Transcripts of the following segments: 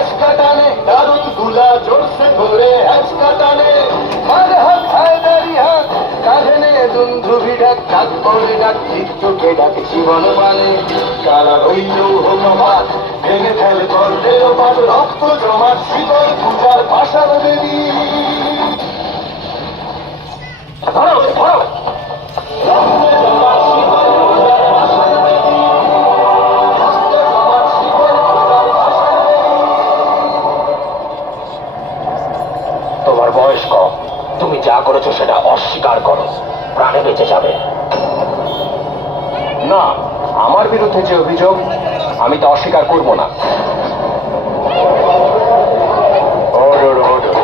হ্যাচকা টানে দারুণ গুলা জোরসে ধরে হ্যাচকা টানে মার হাত হায়দারি হাত কাঁধে নে দুন্ধুভি ডাক ডাক পড়ে ডাক মৃত্যুকে ডাক জীবন মানে কারা হইল হোমাবাদ ভেঙে ফেলে গর্তের ওপর রক্ত জমাট শীতল পূজার পাশার দেবী ধরো ধরো রক্ত জমাট শীতল পূজার পাশার দেবী রক্ত জমাট শীতল পূজার পাশার দেবী। তোমার বয়স কম, তুমি যা করেছো সেটা অস্বীকার করো, প্রাণে বেঁচে যাবে। না, আমার বিরুদ্ধে যে অভিযোগ আমি তা অস্বীকার করব না। অর্ডার অর্ডার,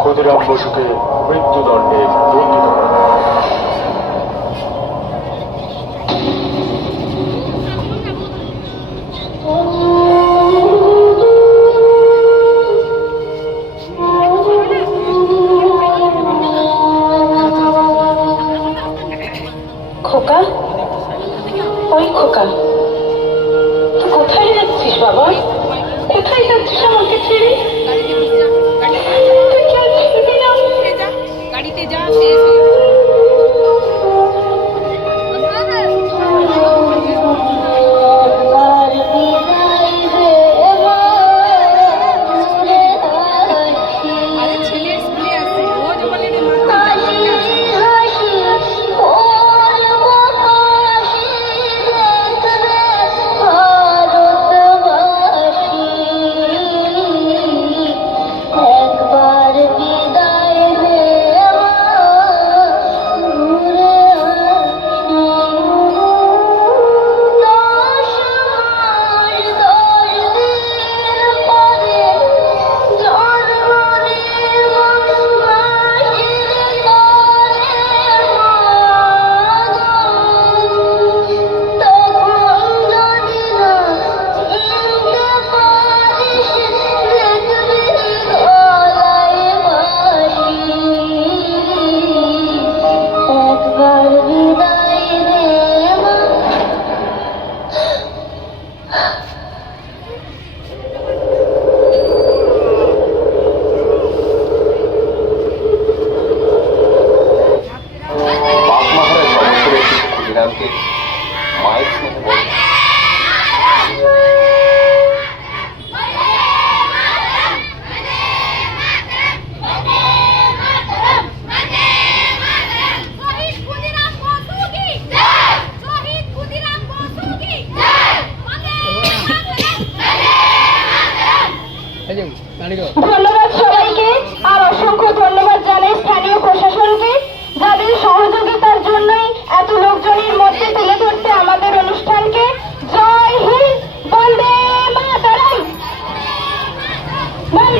ক্ষুদিরাম বসুকে মৃত্যুদণ্ডে দণ্ডিত করা। খোকা, ওই খোকা, তুই কোথায় যাচ্ছিস বাবা? কোথায় যাচ্ছিস আমাকে ছেড়ে? তুই কি আর ফিরবি না? গাড়িতে যা মায়ের স্নেহে বল। ধন্যবাদ সবাইকে, আর অসংখ্য ধন্যবাদ জানাই স্থানীয় প্রশাসনকে।